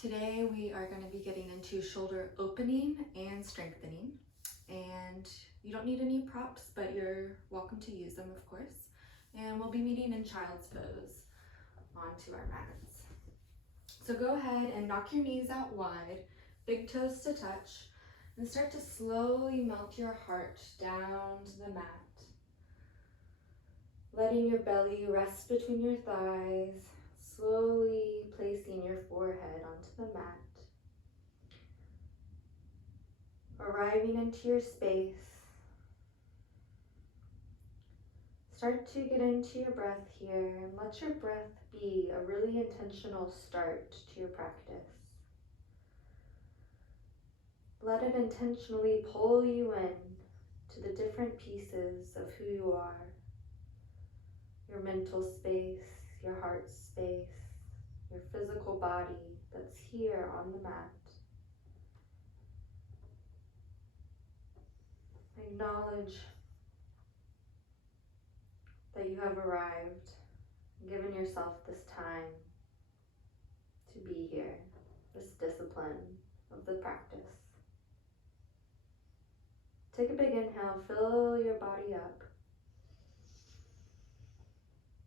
Today we are going to be getting into shoulder opening and strengthening, and you don't need any props, but you're welcome to use them, of course. And we'll be meeting in child's pose onto our mats. So go ahead and knock your knees out wide, big toes to touch, and start to slowly melt your heart down to the mat. Letting your belly rest between your thighs, slowly placing your forehead onto the mat. Arriving into your space. Start to get into your breath here and let your breath be a really intentional start to your practice. Let it intentionally pull you in to the different pieces of who you are. Your mental space, your heart space, your physical body that's here on the mat. Acknowledge that you have arrived, given yourself this time to be here, this discipline of the practice. Take a big inhale, fill your body up.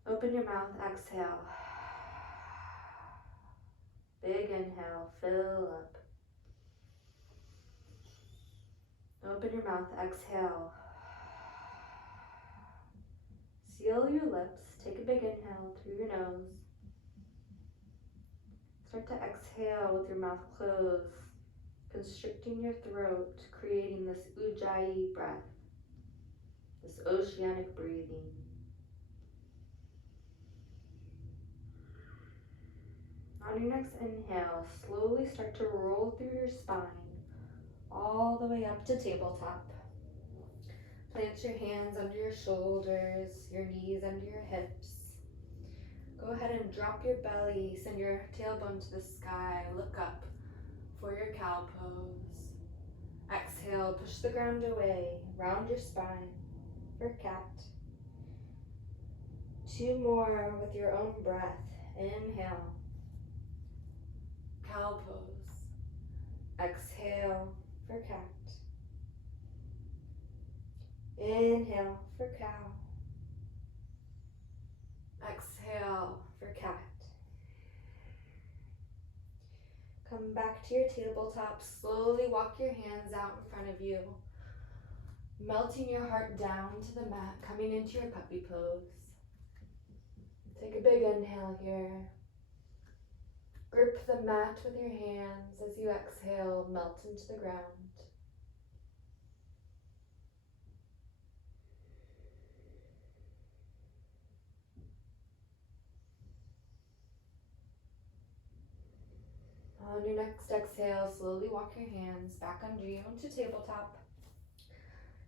Open your mouth, exhale. Big inhale, fill up. Open your mouth, exhale. Seal your lips, take a big inhale through your nose. Start to exhale with your mouth closed, constricting your throat, creating this ujjayi breath, this oceanic breathing. On your next inhale, slowly start to roll through your spine, all the way up to tabletop. Plant your hands under your shoulders, your knees under your hips. Go ahead and drop your belly, send your tailbone to the sky, look up for your cow pose. Exhale, push the ground away, round your spine for cat. 2 more with your own breath. Inhale, cow pose. Exhale for cat. Inhale for cow. Exhale for cat. Come back to your tabletop. Slowly walk your hands out in front of you. Melting your heart down to the mat, coming into your puppy pose. Take a big inhale here. Grip the mat with your hands as you exhale, melt into the ground. On your next exhale, slowly walk your hands back under you into tabletop.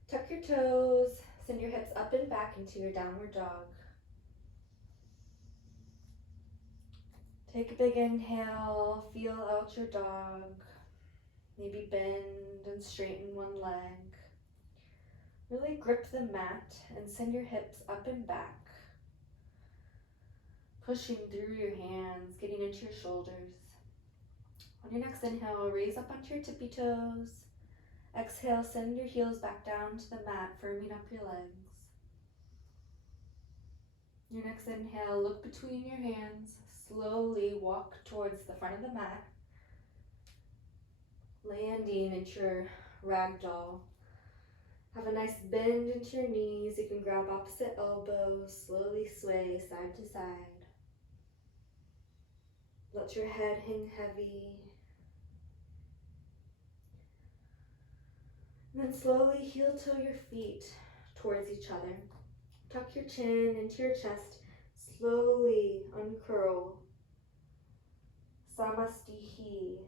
Tuck your toes, send your hips up and back into your downward dog. Take a big inhale, feel out your dog. Maybe bend and straighten one leg. Really grip the mat and send your hips up and back. Pushing through your hands, getting into your shoulders. On your next inhale, raise up onto your tippy toes. Exhale, send your heels back down to the mat, firming up your legs. Your next inhale, look between your hands. Slowly walk towards the front of the mat, landing into your ragdoll. Have a nice bend into your knees. You can grab opposite elbows, slowly sway side to side. Let your head hang heavy. And then slowly heel toe your feet towards each other. Tuck your chin into your chest. Slowly uncurl. Samastihi.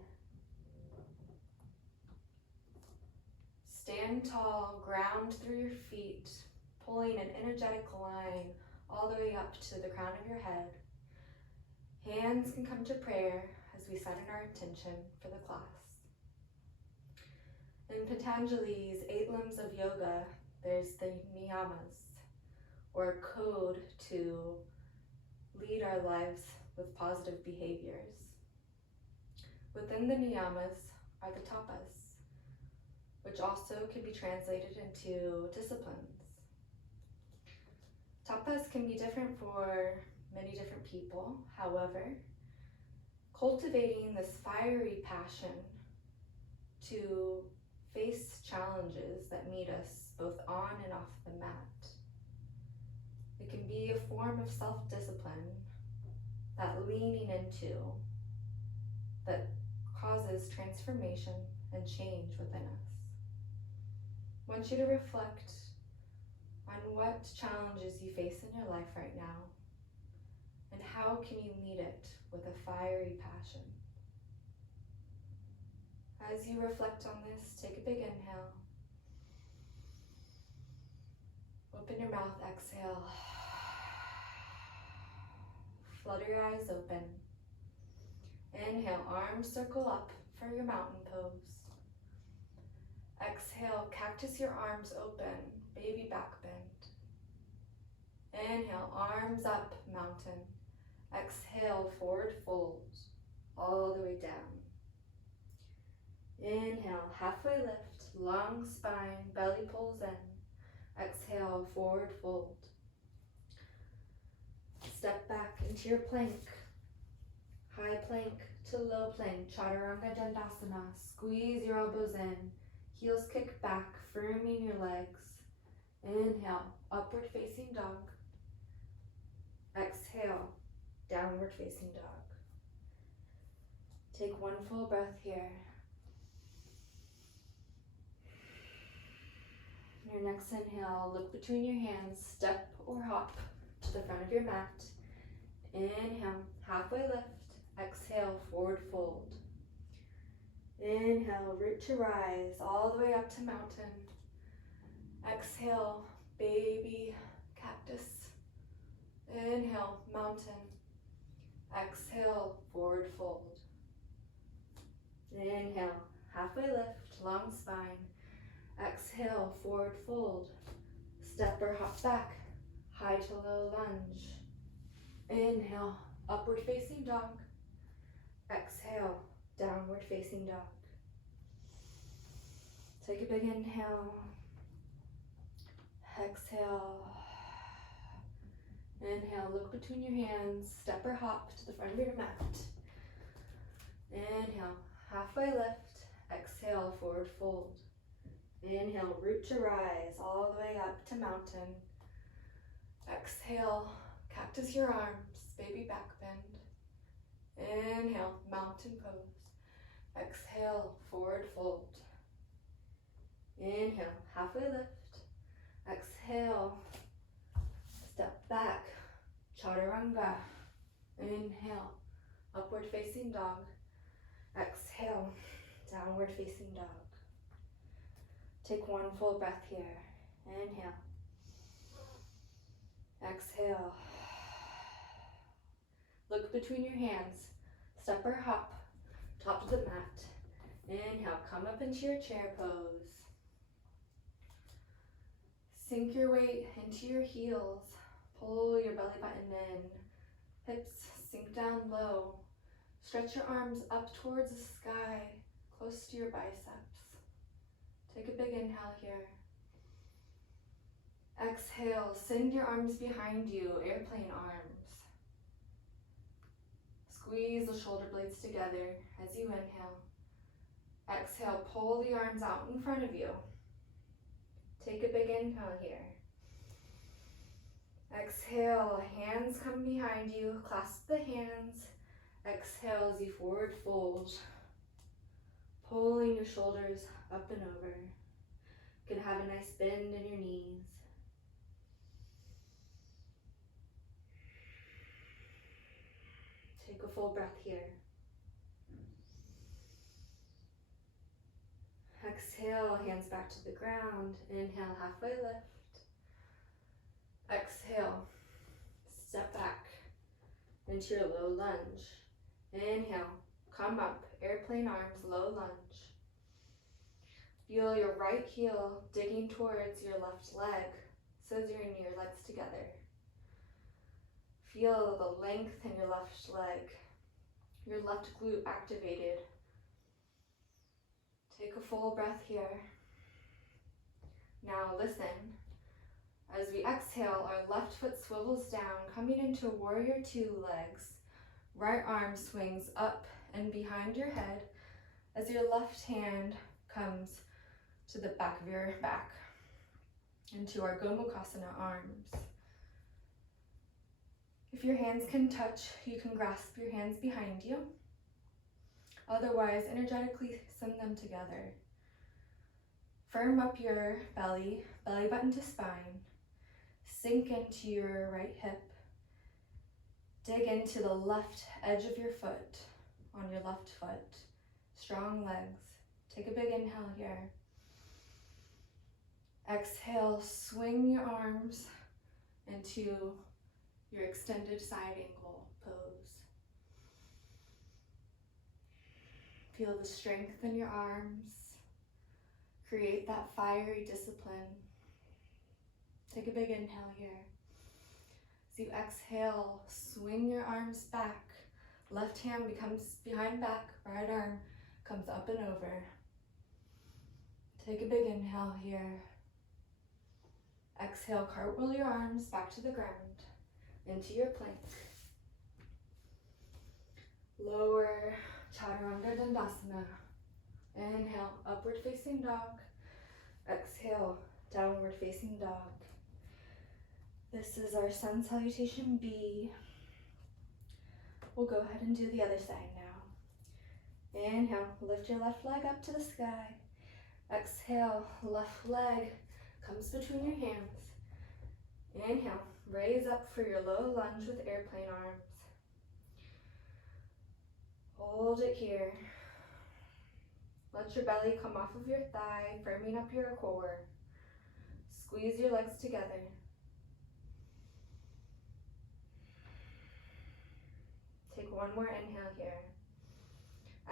Stand tall, ground through your feet, pulling an energetic line all the way up to the crown of your head. Hands can come to prayer as we set in our intention for the class. In Patanjali's 8 limbs of yoga, there's the niyamas, or code to lead our lives with positive behaviors. Within the niyamas are the tapas, which also can be translated into disciplines. Tapas can be different for many different people. However, cultivating this fiery passion to face challenges that meet us both on and off the mat. It can be a form of self-discipline, that leaning into, that causes transformation and change within us. I want you to reflect on what challenges you face in your life right now, and how can you meet it with a fiery passion. As you reflect on this, take a big inhale. Open your mouth, exhale. Flutter your eyes open. Inhale, arms circle up for your mountain pose. Exhale, cactus your arms open, baby back bend. Inhale, arms up, mountain. Exhale, forward fold, all the way down. Inhale, halfway lift, long spine, belly pulls in. Exhale, forward fold. Step back into your plank. High plank to low plank, chaturanga dandasana. Squeeze your elbows in, heels kick back, firming your legs. Inhale, upward facing dog. Exhale, downward facing dog. Take one full breath here. Your next inhale, look between your hands, step or hop to the front of your mat. Inhale, halfway lift. Exhale, forward fold. Inhale, root to rise, all the way up to mountain. Exhale, baby cactus. Inhale, mountain. Exhale, forward fold. Inhale, halfway lift, long spine. Exhale, forward fold. Step or hop back, high to low lunge. Inhale, upward facing dog. Exhale, downward facing dog. Take a big inhale. Exhale. Inhale, look between your hands, step or hop to the front of your mat. Inhale, halfway lift. Exhale, forward fold. Inhale, root to rise, all the way up to mountain. Exhale, cactus your arms, baby back bend. Inhale, mountain pose. Exhale, forward fold. Inhale, halfway lift. Exhale, step back, chaturanga. Inhale, upward facing dog. Exhale, downward facing dog. Take one full breath here. Inhale. Exhale. Look between your hands. Step or hop, top of the mat. Inhale, come up into your chair pose. Sink your weight into your heels. Pull your belly button in. Hips sink down low. Stretch your arms up towards the sky, close to your biceps. Take a big inhale here. Exhale, send your arms behind you, airplane arms. Squeeze the shoulder blades together as you inhale. Exhale, pull the arms out in front of you. Take a big inhale here. Exhale, hands come behind you, clasp the hands. Exhale as you forward fold. Pulling your shoulders up and over. You can have a nice bend in your knees. Take a full breath here. Exhale, hands back to the ground. Inhale, halfway lift. Exhale, step back into your low lunge. Inhale, come up, airplane arms, low lunge. Feel your right heel digging towards your left leg, scissoring your legs together. Feel the length in your left leg, your left glute activated, Take a full breath here. Now listen. As we exhale, our left foot swivels down, coming into warrior two legs. Right arm swings up and behind your head as your left hand comes to the back of your back, into our gomukhasana arms. If your hands can touch, you can grasp your hands behind you. Otherwise, energetically send them together. Firm up your belly, belly button to spine. Sink into your right hip. Dig into the left edge of your foot, on your left foot. Strong legs. Take a big inhale here. Exhale, swing your arms into your extended side angle pose. Feel the strength in your arms. Create that fiery discipline. Take a big inhale here. As you exhale, swing your arms back. Left hand becomes behind back, right arm comes up and over. Take a big inhale here. Exhale, cartwheel your arms back to the ground, into your plank. Lower chaturanga dandasana. Inhale, upward facing dog. Exhale, downward facing dog. This is our sun salutation B. We'll go ahead and do the other side now. Inhale, lift your left leg up to the sky. Exhale, left leg comes between your hands. Inhale, raise up for your low lunge with airplane arms. Hold it here. Let your belly come off of your thigh, firming up your core. Squeeze your legs together. Take one more inhale here.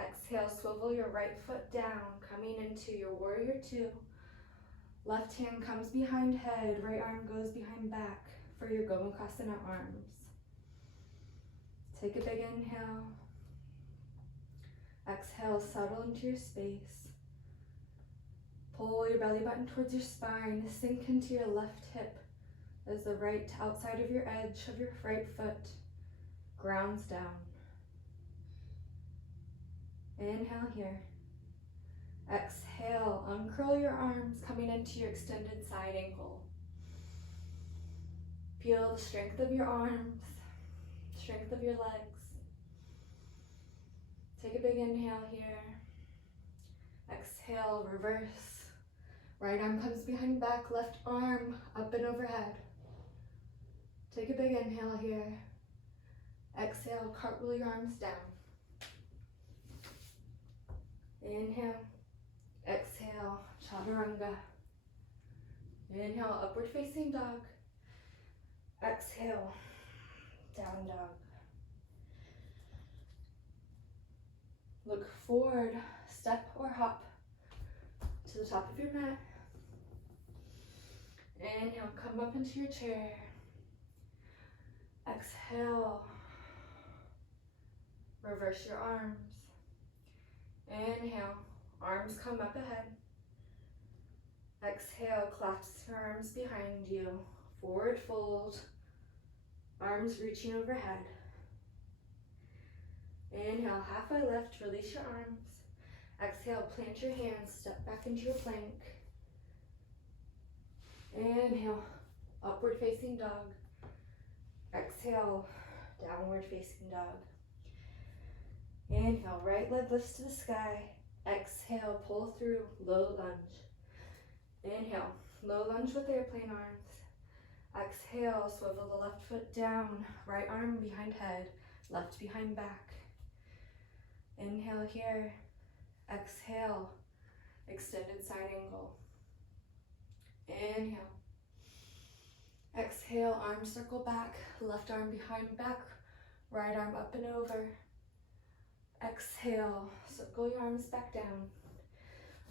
Exhale, swivel your right foot down, coming into your warrior two. Left hand comes behind head, right arm goes behind back for your gomukhasana arms. Take a big inhale. Exhale, settle into your space. Pull your belly button towards your spine, sink into your left hip as the right outside of your edge of your right foot grounds down. Inhale here. Exhale, uncurl your arms, coming into your extended side ankle. Feel the strength of your arms, strength of your legs. Take a big inhale here. Exhale, reverse. Right arm comes behind back, left arm up and overhead. Take a big inhale here. Exhale, cartwheel your arms down. Inhale. Exhale, chaturanga. Inhale, upward facing dog. Exhale, down dog. Look forward, step or hop to the top of your mat. Inhale, come up into your chair. Exhale, reverse your arms. Inhale, arms come up ahead. Exhale, clasp your arms behind you. Forward fold, arms reaching overhead. Inhale, halfway lift, release your arms. Exhale, plant your hands, step back into your plank. Inhale, upward facing dog. Exhale, downward facing dog. Inhale, right leg lifts to the sky. Exhale, pull through, low lunge. Inhale, low lunge with airplane arms. Exhale, swivel the left foot down, right arm behind head, left behind back. Inhale here. Exhale, extended side angle. Inhale. Exhale, arms circle back, left arm behind back, right arm up and over. Exhale, circle your arms back down.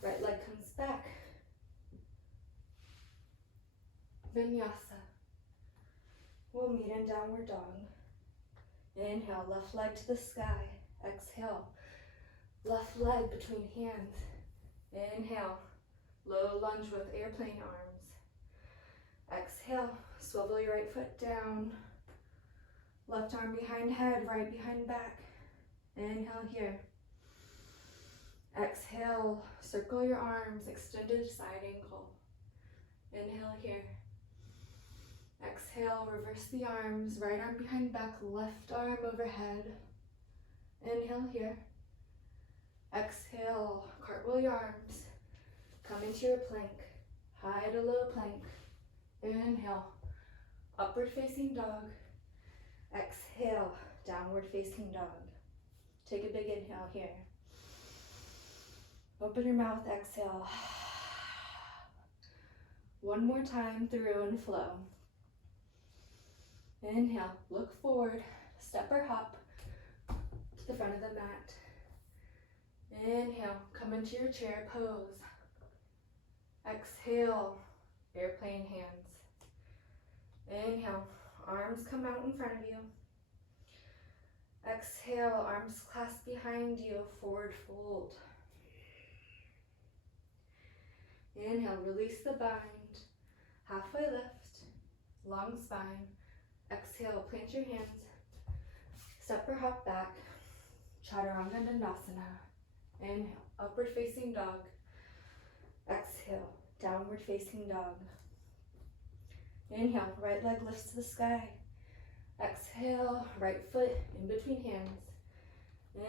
Right leg comes back. Vinyasa. We'll meet in downward dog. Inhale, left leg to the sky. Exhale, left leg between hands. Inhale, low lunge with airplane arms. Exhale, swivel your right foot down. Left arm behind head, right behind back. Inhale here. Exhale, circle your arms, extended side angle. Inhale here. Exhale, reverse the arms, right arm behind back, left arm overhead. Inhale here. Exhale, cartwheel your arms. Come into your plank, high to low plank. Inhale, upward facing dog. Exhale, downward facing dog. Take a big inhale here. Open your mouth, exhale. One more time through and flow. Inhale, look forward, step or hop to the front of the mat. Inhale, come into your chair pose. Exhale, airplane hands. Inhale, arms come out in front of you. Exhale, arms clasped behind you, forward fold. Inhale, release the bind, halfway lift, long spine. Exhale, plant your hands, step or hop back, chaturanga dandasana. Inhale, upward facing dog. Exhale, downward facing dog. Inhale, right leg lifts to the sky. Exhale, right foot in between hands.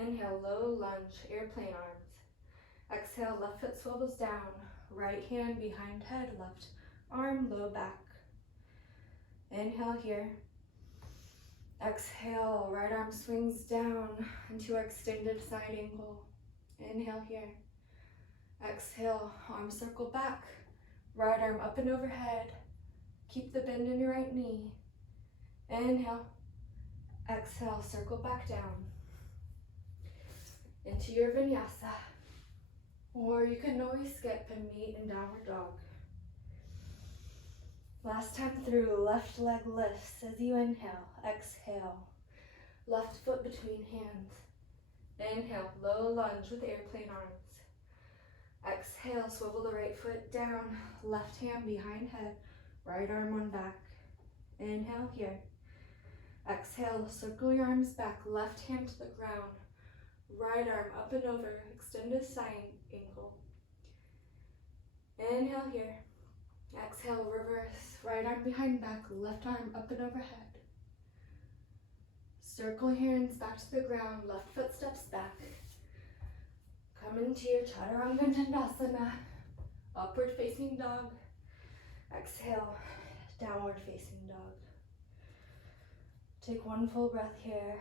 Inhale, low lunge, airplane arms. Exhale, left foot swivels down. Right hand behind head, left arm low back. Inhale here. Exhale, right arm swings down into our extended side angle. Inhale here. Exhale, arm circle back. Right arm up and overhead. Keep the bend in your right knee. Inhale. Exhale, circle back down into your vinyasa. Or you can always skip and meet in downward dog. Last time through, left leg lifts as you inhale. Exhale, left foot between hands. Inhale, low lunge with airplane arms. Exhale, swivel the right foot down, left hand behind head, right arm on back. Inhale here. Exhale, circle your arms back, left hand to the ground, right arm up and over, extended side ankle. Inhale here. Exhale, reverse, right arm behind back, left arm up and overhead. Circle hands back to the ground, left foot steps back. Come into your chaturanga dandasana, upward facing dog. Exhale, downward facing dog. Take one full breath here.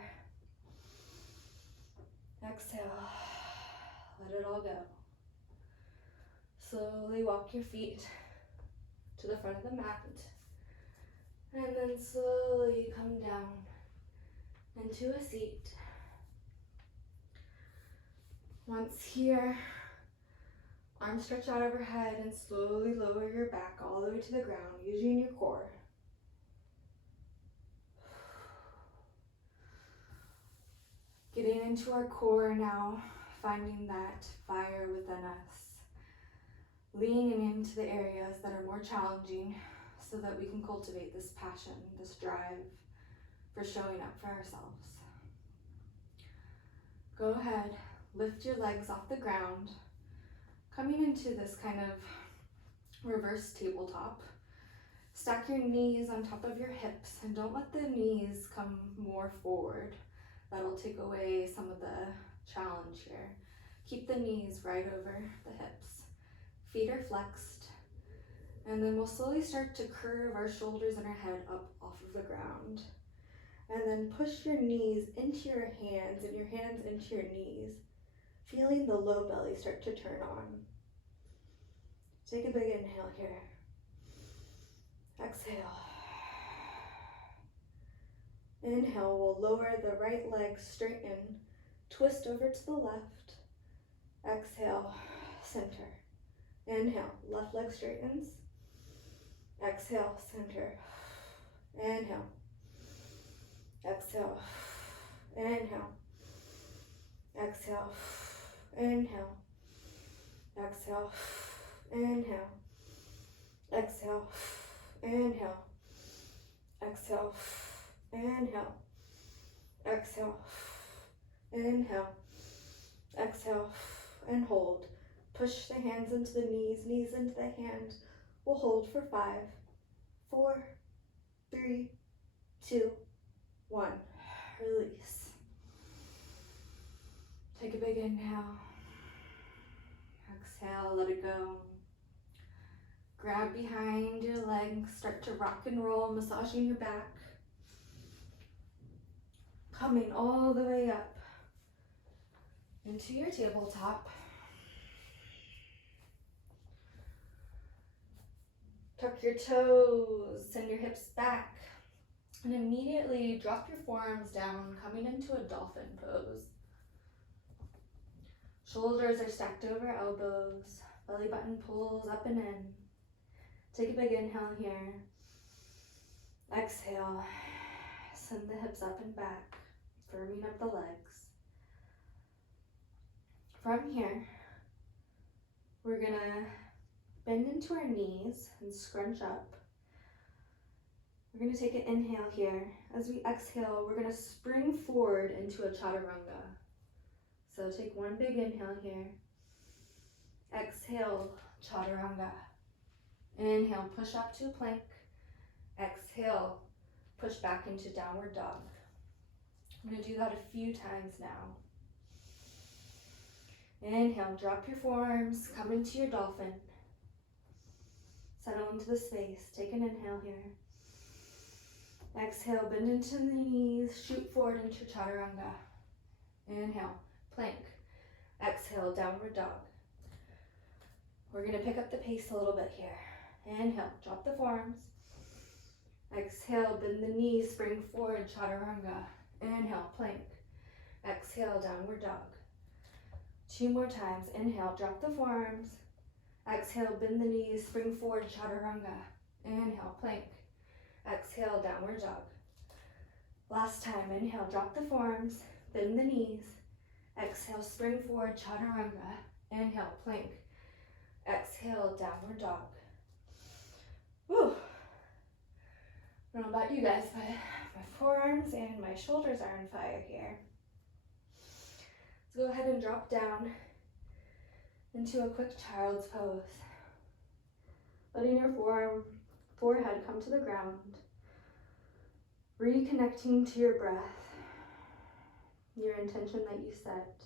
Exhale, let it all go. Slowly walk your feet to the front of the mat, and then slowly come down into a seat. Once here, arms stretch out overhead and slowly lower your back all the way to the ground using your core. Getting into our core now, finding that fire within us. Leaning into the areas that are more challenging so that we can cultivate this passion, this drive for showing up for ourselves. Go ahead, lift your legs off the ground, coming into this kind of reverse tabletop. Stack your knees on top of your hips and don't let the knees come more forward. That'll take away some of the challenge here. Keep the knees right over the hips. Feet are flexed. And then we'll slowly start to curve our shoulders and our head up off of the ground. And then push your knees into your hands and your hands into your knees, feeling the low belly start to turn on. Take a big inhale here. Exhale. Inhale, we'll lower the right leg, straighten, twist over to the left. Exhale, center. Inhale, left leg straightens. Exhale, center. Inhale. Exhale. Inhale. Exhale. Inhale. Exhale, inhale. Exhale, inhale. Exhale, inhale. Exhale, inhale. Exhale, and hold. Push the hands into the knees, knees into the hands. We'll hold for 5, 4, 3, 2, 1. Release. Take a big inhale. Exhale, let it go. Grab behind your legs, start to rock and roll, massaging your back. Coming all the way up into your tabletop. Tuck your toes, send your hips back, and immediately drop your forearms down, coming into a dolphin pose. Shoulders are stacked over elbows, belly button pulls up and in. Take a big inhale here. Exhale, send the hips up and back, firming up the legs. From here, we're gonna bend into our knees and scrunch up. We're gonna take an inhale here. As we exhale, we're gonna spring forward into a chaturanga. So take one big inhale here. Exhale, chaturanga. Inhale, push up to a plank. Exhale, push back into downward dog. I'm gonna do that a few times now. Inhale, drop your forearms, come into your dolphin. Settle into the space, take an inhale here. Exhale, bend into the knees, shoot forward into chaturanga. Inhale, plank. Exhale, downward dog. We're gonna pick up the pace a little bit here. Inhale, drop the forearms. Exhale, bend the knees, spring forward, chaturanga. Inhale, plank. Exhale, downward dog. 2 more times. Inhale, drop the forearms. Exhale, bend the knees, spring forward, chaturanga. Inhale, plank. Exhale, downward dog. Last time. Inhale, drop the forearms, bend the knees. Exhale, spring forward, chaturanga. Inhale, plank. Exhale, downward dog. Whew. I don't know about you guys, but my forearms and my shoulders are on fire here. So go ahead and drop down into a quick child's pose. Letting your forehead come to the ground. Reconnecting to your breath, your intention that you set.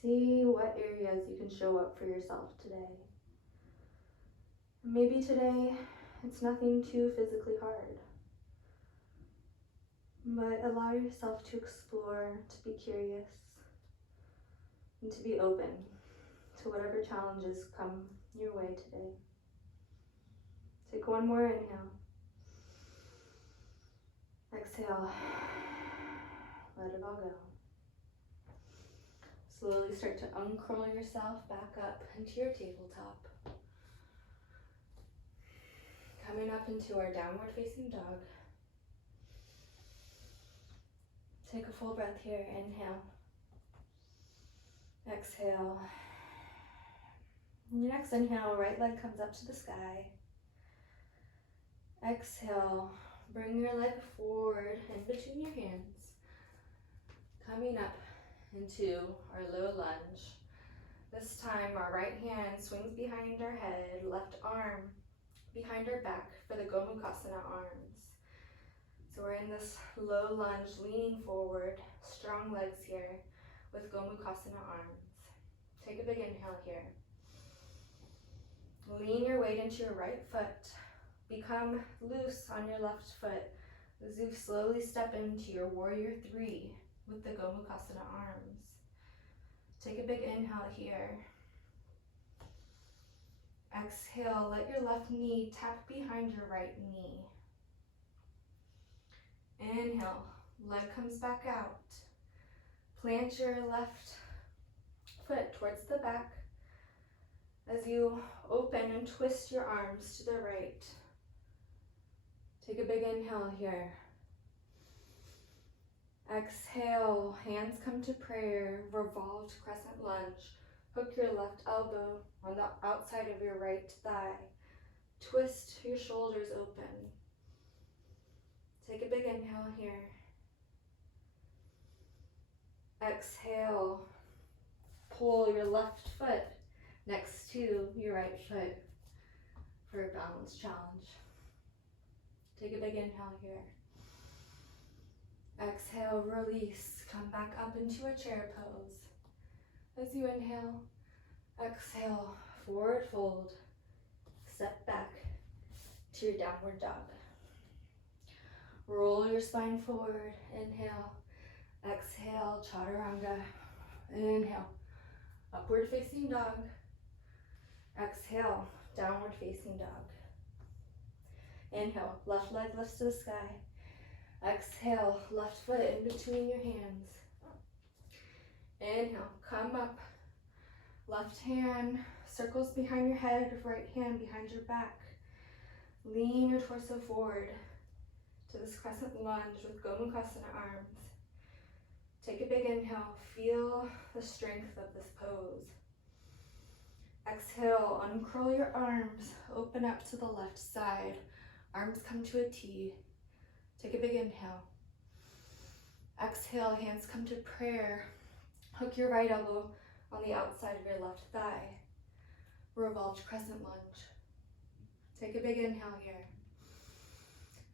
See what areas you can show up for yourself today. Maybe today it's nothing too physically hard, but allow yourself to explore, to be curious, and to be open to whatever challenges come your way today. Take one more inhale. Exhale. Let it all go. Slowly start to uncurl yourself back up into your tabletop. Coming up into our downward facing dog. Take a full breath here. Inhale. Exhale. Your next inhale, right leg comes up to the sky. Exhale, bring your leg forward in between your hands. Coming up into our low lunge. This time our right hand swings behind our head, left arm behind our back for the gomukhasana arms. So we're in this low lunge, leaning forward, strong legs here with gomukhasana arms. Take a big inhale here. Lean your weight into your right foot. Become loose on your left foot as you slowly step into your warrior 3 with the gomukhasana arms. Take a big inhale here. Exhale, let your left knee tap behind your right knee. Inhale, leg comes back out. Plant your left foot towards the back as you open and twist your arms to the right. Take a big inhale here. Exhale, hands come to prayer, revolved crescent lunge. Hook your left elbow on the outside of your right thigh. Twist your shoulders open. Take a big inhale here. Exhale, pull your left foot next to your right foot for a balance challenge. Take a big inhale here. Exhale, release, come back up into a chair pose. As you inhale, exhale, forward fold, step back to your downward dog. Roll your spine forward, inhale, exhale, chaturanga, inhale, upward facing dog, exhale, downward facing dog. Inhale, left leg lifts to the sky. Exhale, left foot in between your hands. Inhale, come up. Left hand circles behind your head, right hand behind your back. Lean your torso forward to this crescent lunge with gomukhasana arms. Take a big inhale, feel the strength of this pose. Exhale, uncurl your arms, open up to the left side. Arms come to a T. Take a big inhale. Exhale, hands come to prayer. Hook your right elbow on the outside of your left thigh. Revolved crescent lunge. Take a big inhale here.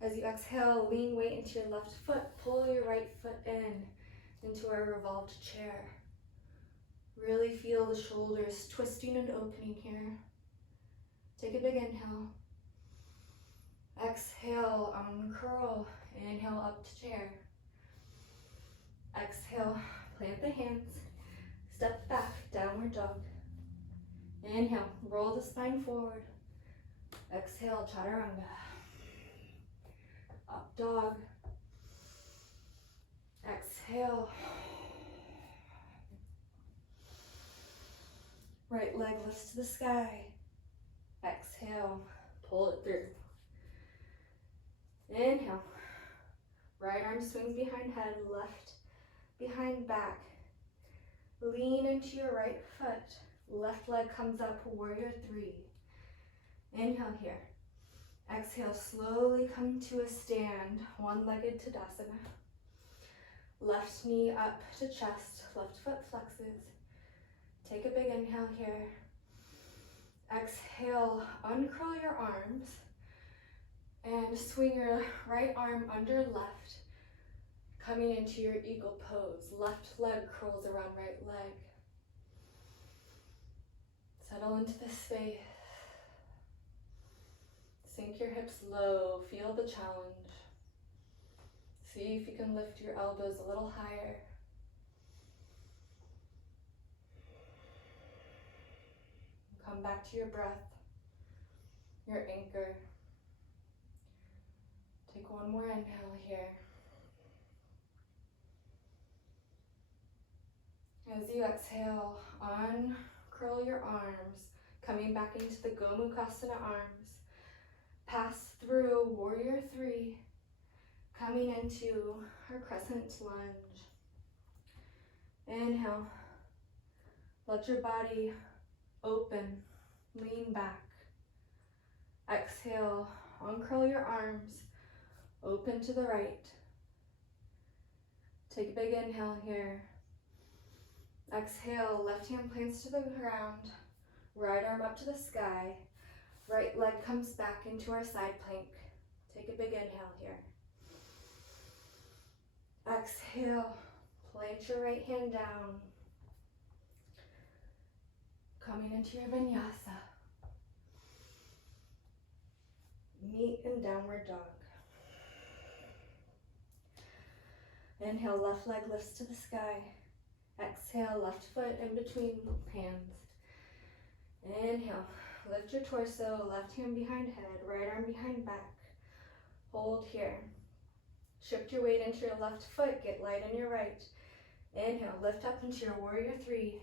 As you exhale, lean weight into your left foot. Pull your right foot into a revolved chair. Really feel the shoulders twisting and opening here. Take a big inhale. Exhale, uncurl. Inhale, up to chair. Exhale, plant the hands. Step back, downward dog. Inhale, roll the spine forward. Exhale, chaturanga. Up dog. Exhale. Right leg lifts to the sky. Exhale, pull it through. Inhale. Right arm swings behind head, left behind back. Lean into your right foot. Left leg comes up, warrior three. Inhale here. Exhale, slowly come to a stand, one-legged Tadasana. Left knee up to chest, left foot flexes. Take a big inhale here. Exhale, uncurl your arms and swing your right arm under left, coming into your eagle pose. Left leg curls around right leg. Settle into this space. Sink your hips low, feel the challenge. See if you can lift your elbows a little higher. Come back to your breath, your anchor. Take one more inhale here. As you exhale, uncurl your arms, coming back into the gomukhasana arms. Pass through warrior three, coming into our crescent lunge. Inhale, let your body open, lean back. Exhale, uncurl your arms, open to the right. Take a big inhale here. Exhale, left hand plants to the ground, right arm up to the sky. Right leg comes back into our side plank. Take a big inhale here. Exhale, plant your right hand down. Coming into your vinyasa. Meet in downward dog. Inhale, left leg lifts to the sky. Exhale, left foot in between hands. Inhale, lift your torso, left hand behind head, right arm behind back. Hold here. Shift your weight into your left foot, get light on your right. Inhale, lift up into your warrior three.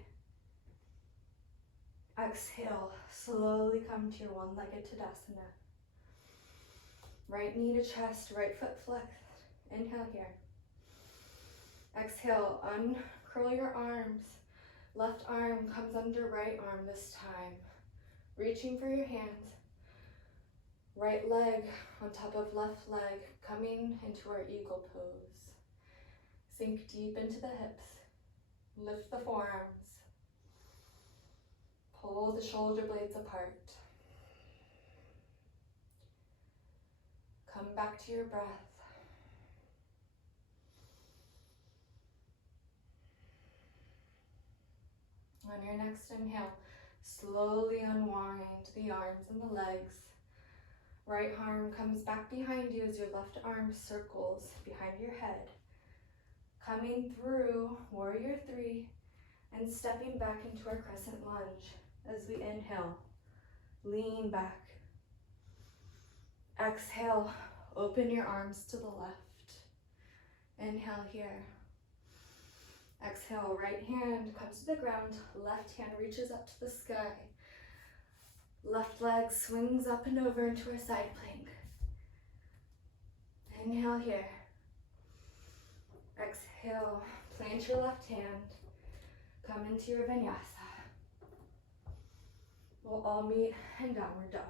Exhale, slowly come to your one-legged Tadasana. Right knee to chest, right foot flexed. Inhale here. Exhale, uncurl your arms. Left arm comes under right arm this time. Reaching for your hands. Right leg on top of left leg, coming into our eagle pose. Sink deep into the hips. Lift the forearms. Pull the shoulder blades apart. Come back to your breath. On your next inhale, slowly unwind the arms and the legs. Right arm comes back behind you as your left arm circles behind your head. Coming through warrior three and stepping back into our crescent lunge as we inhale. Lean back. Exhale, open your arms to the left. Inhale here. Exhale, right hand comes to the ground, left hand reaches up to the sky. Left leg swings up and over into a side plank. Inhale here. Exhale, plant your left hand, come into your vinyasa. We'll all meet in downward dog.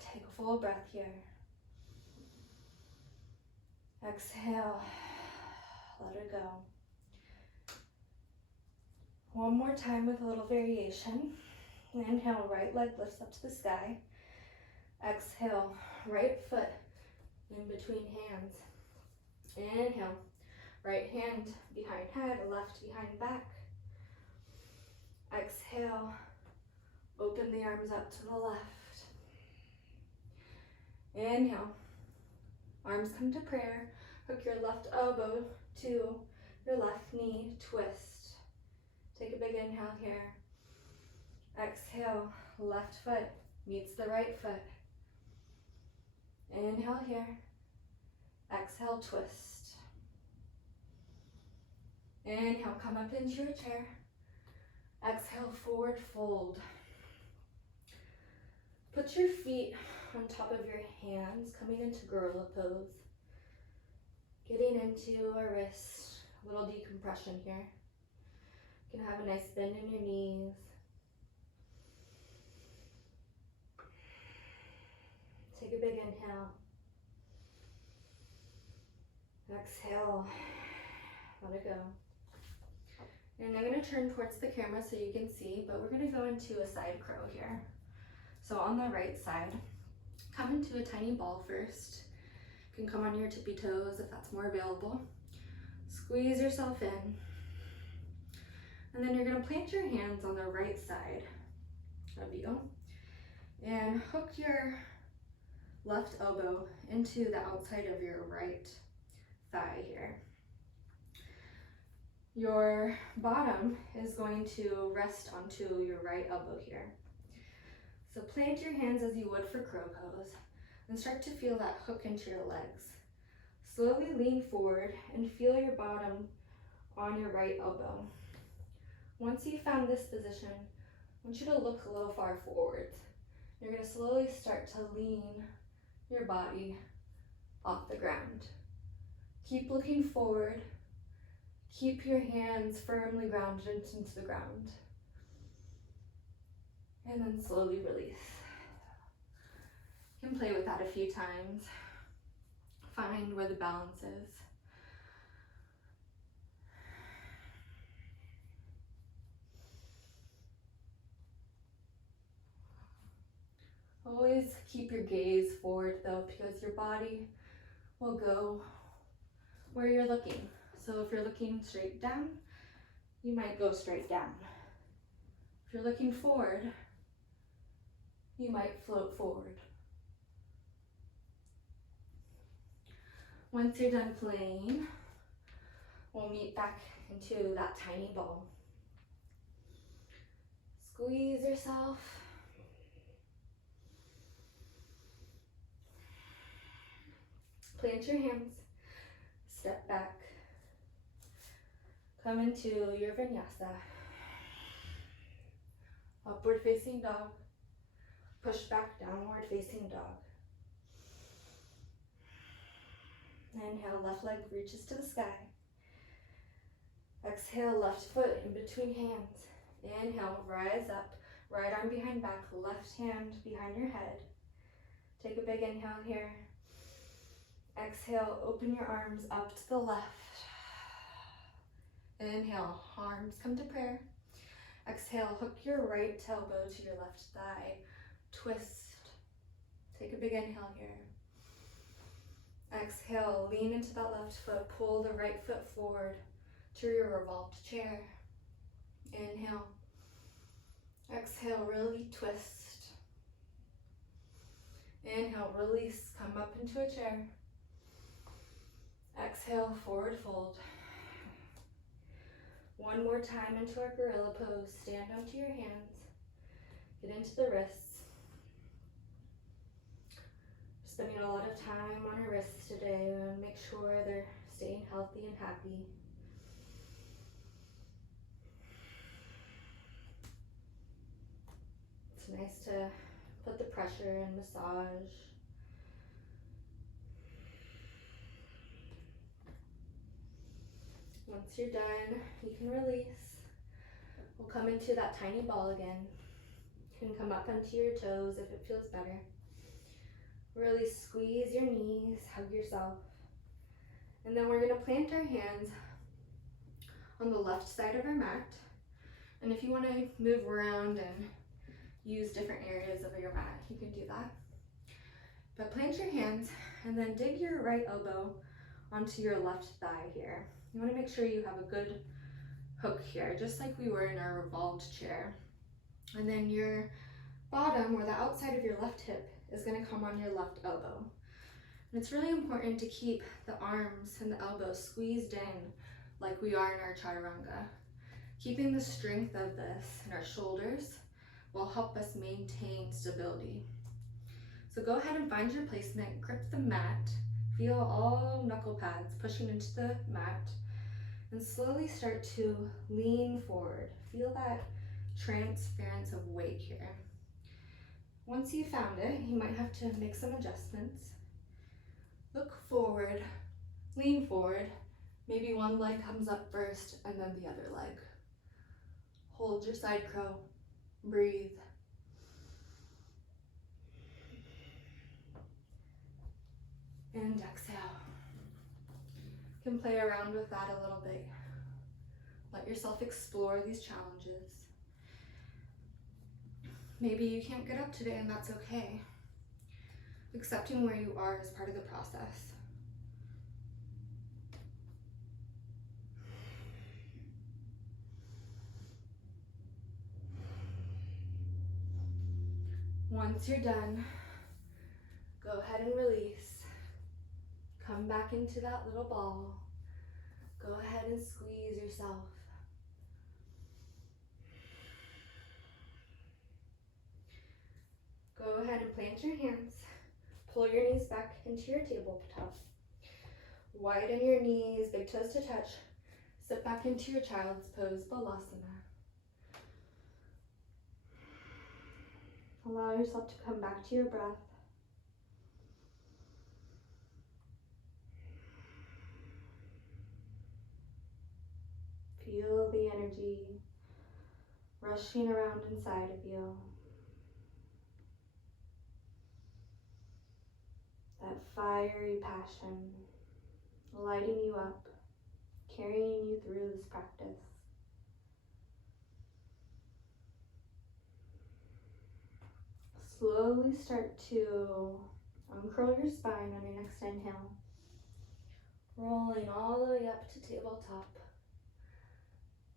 Take a full breath here. Exhale, let it go. One more time with a little variation. Inhale, right leg lifts up to the sky. Exhale, right foot in between hands. Inhale, right hand behind head, left behind back. Exhale, open the arms up to the left. Inhale, arms come to prayer. Hook your left elbow to your left knee, twist. Take a big inhale here. Exhale, left foot meets the right foot. Inhale here. Exhale, twist. Inhale, come up into your chair. Exhale, forward fold. Put your feet on top of your hands, coming into gorilla pose. Getting into our wrist, a little decompression here. You can have a nice bend in your knees. Take a big inhale. Exhale, let it go. And I'm going to turn towards the camera so you can see, but we're going to go into a side crow here. So on the right side, come into a tiny ball first. You can come on your tippy toes if that's more available. Squeeze yourself in. And then you're going to plant your hands on the right side of you and hook your left elbow into the outside of your right thigh here. Your bottom is going to rest onto your right elbow here. So plant your hands as you would for crow pose and start to feel that hook into your legs. Slowly lean forward and feel your bottom on your right elbow. Once you've found this position, I want you to look a little far forward. You're going to slowly start to lean your body off the ground. Keep looking forward. Keep your hands firmly grounded into the ground. And then slowly release. You can play with that a few times. Find where the balance is. Always keep your gaze forward though, because your body will go where you're looking. So if you're looking straight down, you might go straight down. If you're looking forward, you might float forward. Once you're done playing, we'll meet back into that tiny ball. Squeeze yourself. Plant your hands, step back, come into your vinyasa. Upward facing dog, push back, downward facing dog. Inhale, left leg reaches to the sky. Exhale, left foot in between hands. Inhale, rise up, right arm behind back, left hand behind your head. Take a big inhale here. Exhale, open your arms up to the left. Inhale, arms come to prayer. Exhale, hook your right elbow to your left thigh. Twist. Take a big inhale here. Exhale, lean into that left foot. Pull the right foot forward to your revolved chair. Inhale. Exhale, really twist. Inhale, release, come up into a chair. Exhale, forward fold. One more time into our gorilla pose. Stand onto your hands. Get into the wrists. Spending a lot of time on our wrists today and make sure they're staying healthy and happy. It's nice to put the pressure and massage. Once you're done, you can release. We'll come into that tiny ball again. You can come up onto your toes if it feels better. Really squeeze your knees, hug yourself. And then we're gonna plant our hands on the left side of our mat. And if you wanna move around and use different areas of your mat, you can do that. But plant your hands and then dig your right elbow onto your left thigh here. You wanna make sure you have a good hook here, just like we were in our revolved chair. And then your bottom, or the outside of your left hip, is gonna come on your left elbow. And it's really important to keep the arms and the elbows squeezed in like we are in our chaturanga. Keeping the strength of this in our shoulders will help us maintain stability. So go ahead and find your placement, grip the mat, feel all knuckle pads pushing into the mat, and slowly start to lean forward. Feel that transference of weight here. Once you found it, you might have to make some adjustments. Look forward, lean forward. Maybe one leg comes up first and then the other leg. Hold your side crow, breathe. And exhale. You can play around with that a little bit. Let yourself explore these challenges. Maybe you can't get up today and that's okay. Accepting where you are is part of the process. Once you're done, go ahead and release. Come back into that little ball. Go ahead and squeeze yourself. Go ahead and plant your hands. Pull your knees back into your tabletop. Widen your knees, big toes to touch. Sit back into your child's pose, Balasana. Allow yourself to come back to your breath. Feel the energy rushing around inside of you. That fiery passion lighting you up, carrying you through this practice. Slowly start to uncurl your spine on your next inhale, rolling all the way up to tabletop,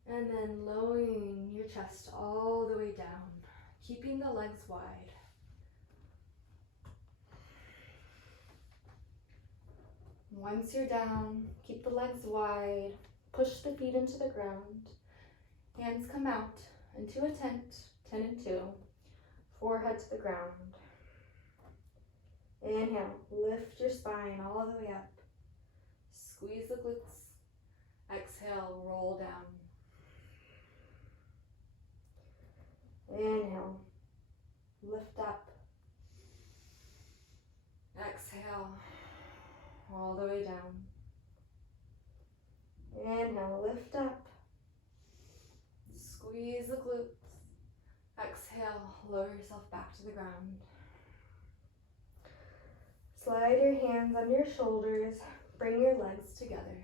and then lowering your chest all the way down, keeping the legs wide. Once you're down, keep the legs wide, push the feet into the ground, hands come out into a tent, 10 and 2, forehead to the ground. Inhale, lift your spine all the way up, squeeze the glutes, exhale, roll down. Inhale, lift up, exhale, all the way down. Inhale, lift up. Squeeze the glutes. Exhale, lower yourself back to the ground. Slide your hands under your shoulders. Bring your legs together.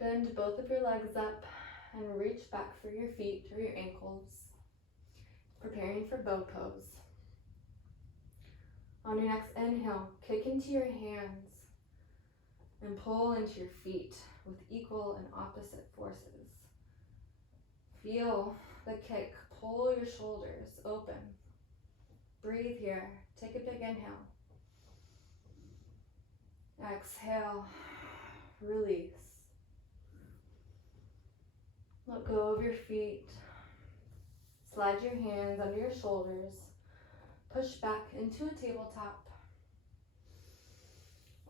Bend both of your legs up and reach back for your feet or your ankles. Preparing for bow pose. On your next inhale, kick into your hands and pull into your feet with equal and opposite forces. Feel the kick, pull your shoulders open. Breathe here, take a big inhale. Exhale, release. Let go of your feet. Slide your hands under your shoulders. Push back into a tabletop.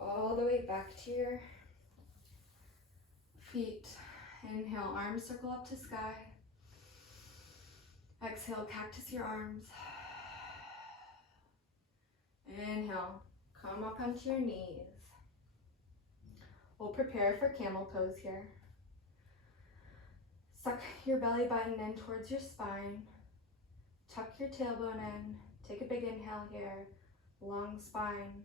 All the way back to your feet. Inhale, arms circle up to sky. Exhale, cactus your arms. Inhale, come up onto your knees. We'll prepare for camel pose here. Suck your belly button in towards your spine. Tuck your tailbone in. Take a big inhale here. Long spine.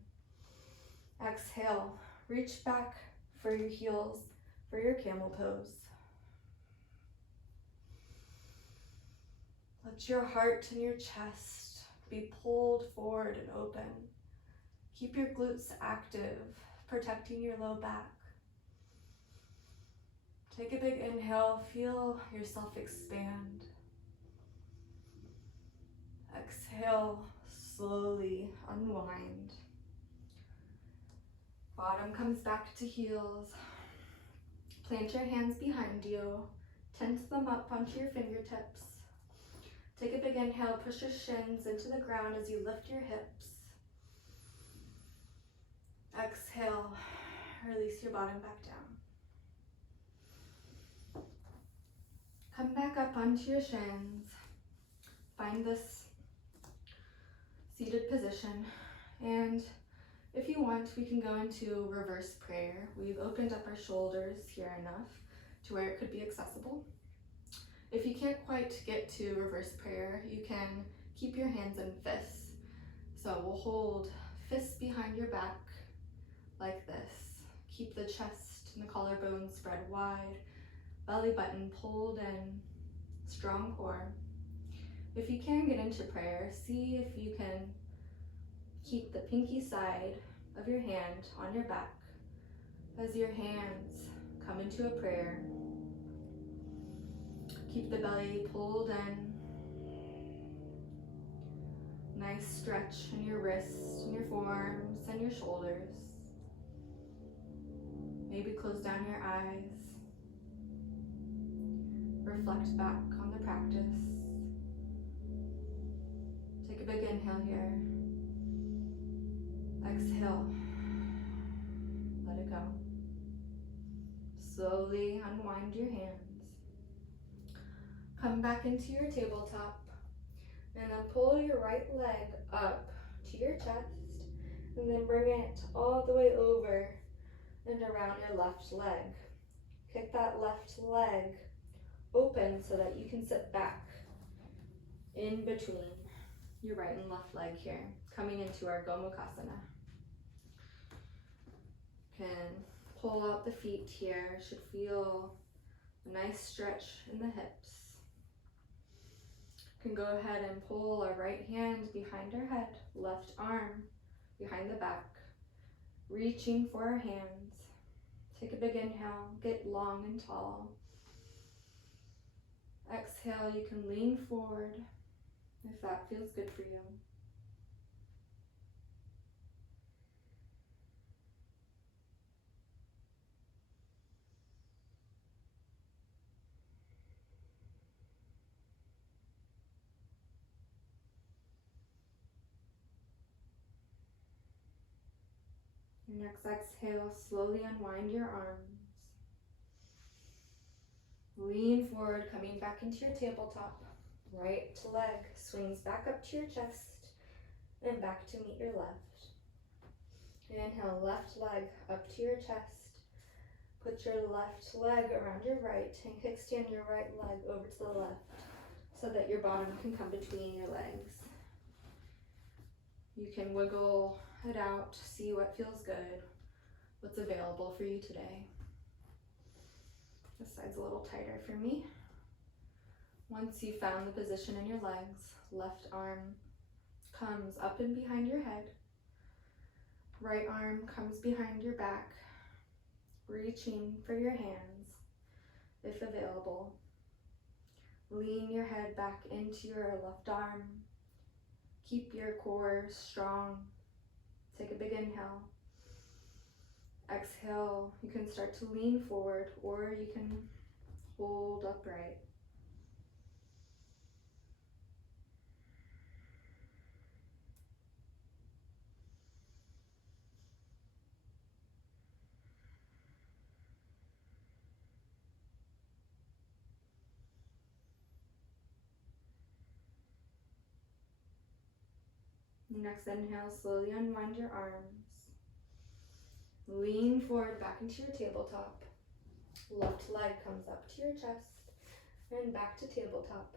Exhale, reach back for your heels for your camel pose. Let your heart and your chest be pulled forward and open. Keep your glutes active, protecting your low back. Take a big inhale, feel yourself expand. Exhale, slowly unwind. Bottom comes back to heels. Plant your hands behind you. Tense them up onto your fingertips. Take a big inhale, push your shins into the ground as you lift your hips. Exhale, release your bottom back down. Come back up onto your shins. Find this seated position. And if you want, we can go into reverse prayer. We've opened up our shoulders here enough to where it could be accessible. If you can't quite get to reverse prayer, you can keep your hands in fists. So we'll hold fists behind your back like this. Keep the chest and the collarbone spread wide, belly button pulled in, strong core. If you can get into prayer, see if you can keep the pinky side of your hand on your back as your hands come into a prayer. Keep the belly pulled in. Nice stretch in your wrists and your forearms and your shoulders. Maybe close down your eyes. Reflect back on the practice. Take a big inhale here. Exhale. Let it go. Slowly unwind your hands. Come back into your tabletop and then pull your right leg up to your chest and then bring it all the way over and around your left leg. Kick that left leg open so that you can sit back in between your right and left leg here, coming into our gomukhasana. Can pull out the feet here, should feel a nice stretch in the hips. Can go ahead and pull our right hand behind our head, left arm behind the back, reaching for our hands. Take a big inhale, get long and tall. Exhale, you can lean forward if that feels good for you. Your next exhale, slowly unwind your arms. Lean forward, coming back into your tabletop. Right leg swings back up to your chest and back to meet your left. Inhale, left leg up to your chest. Put your left leg around your right and kickstand your right leg over to the left so that your bottom can come between your legs. You can wiggle it out, see what feels good, what's available for you today. This side's a little tighter for me. Once you've found the position in your legs, left arm comes up and behind your head. Right arm comes behind your back, reaching for your hands if available. Lean your head back into your left arm. Keep your core strong. Take a big inhale. Exhale, you can start to lean forward or you can hold upright. Next inhale, slowly unwind your arms. Lean forward back into your tabletop. Left leg comes up to your chest and back to tabletop.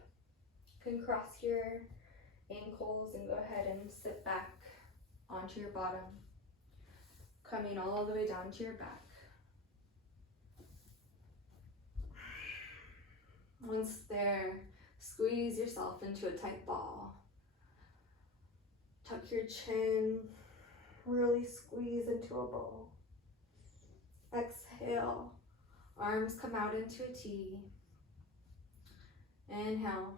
You can cross your ankles and go ahead and sit back onto your bottom, coming all the way down to your back. Once there, squeeze yourself into a tight ball. Tuck your chin, really squeeze into a ball. Exhale, arms come out into a T. Inhale,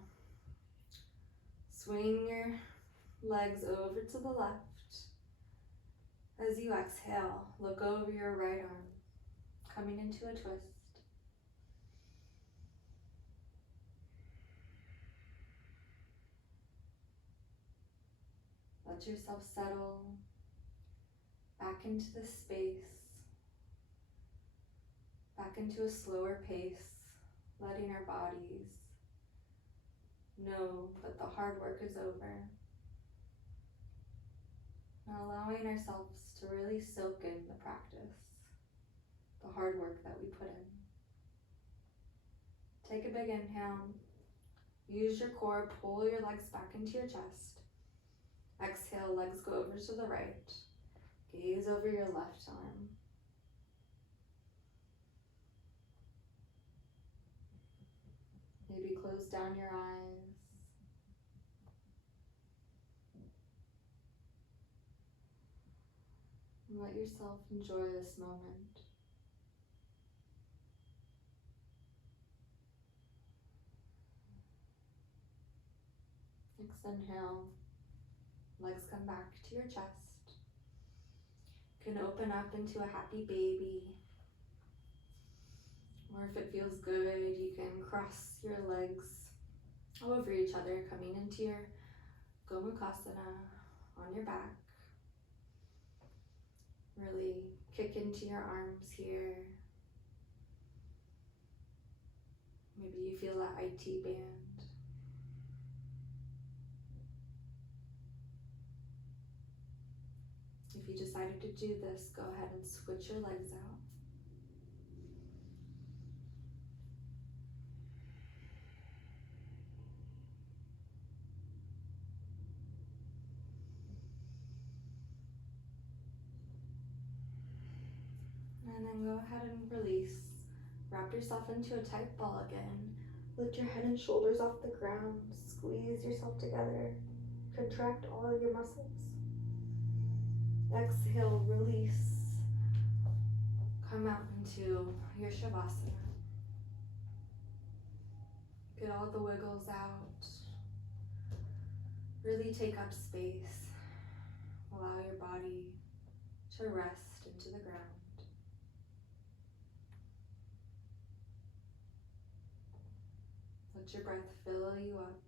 swing your legs over to the left. As you exhale, look over your right arm, coming into a twist. Let yourself settle back into the space, back into a slower pace, letting our bodies know that the hard work is over. And allowing ourselves to really soak in the practice, the hard work that we put in. Take a big inhale. Use your core, pull your legs back into your chest. Exhale, legs go over to the right. Gaze over your left arm. Maybe close down your eyes. And let yourself enjoy this moment. Next inhale, legs come back to your chest. You can open up into a happy baby. Or if it feels good, you can cross your legs over each other, coming into your gomukhasana on your back. Really kick into your arms here. Maybe you feel that IT band. If you decided to do this, go ahead and switch your legs out. And then go ahead and release. Wrap yourself into a tight ball again. Lift your head and shoulders off the ground. Squeeze yourself together. Contract all your muscles. Exhale, release. Come out into your Savasana. Get all the wiggles out. Really take up space. Allow your body to rest into the ground. Let your breath fill you up.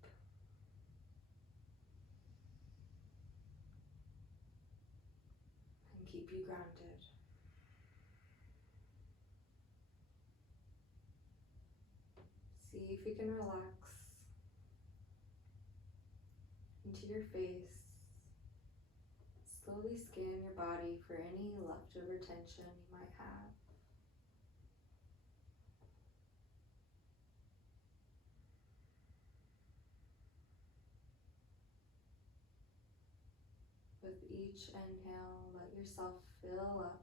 And keep you grounded. See if you can relax into your face. slowly scan your body for any leftover tension you might have. With each inhale, let yourself fill up.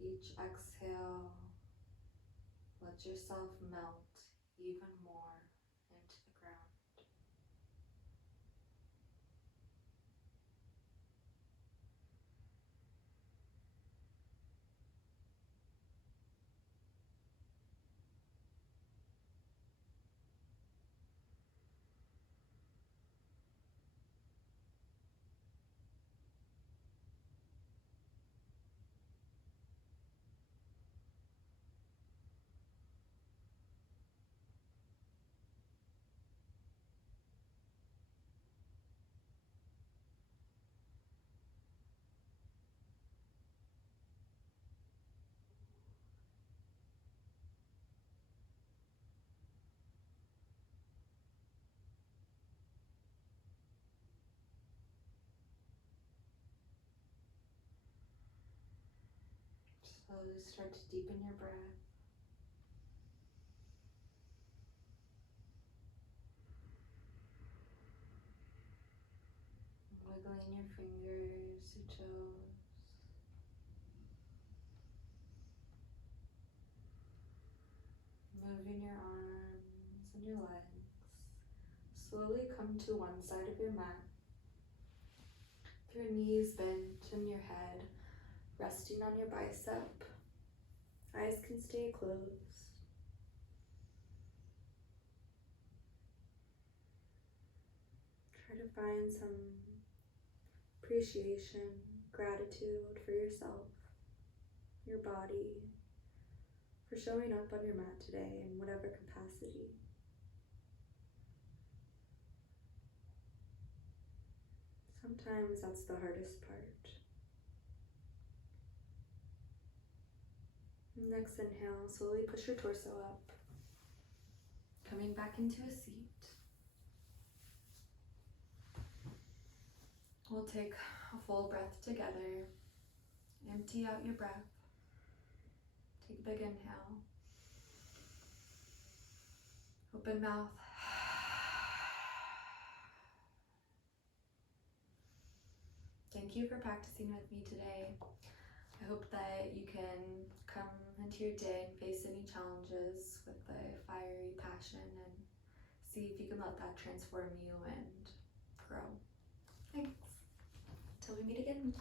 Each exhale, let yourself melt even more into the ground. Slowly start to deepen your breath. Wiggling your fingers, your toes. Moving your arms and your legs. Slowly come to one side of your mat. Your knees bent and your head resting on your bicep. Eyes can stay closed. Try to find some appreciation, gratitude for yourself, your body, for showing up on your mat today in whatever capacity. Sometimes that's the hardest part. Next inhale, slowly push your torso up, coming back into a seat. We'll take a full breath together. Empty out your breath. Take a big inhale. Open mouth. Thank you for practicing with me today. I hope that you can come into your day and face any challenges with a fiery passion and see if you can let that transform you and grow. Thanks. Till we meet again.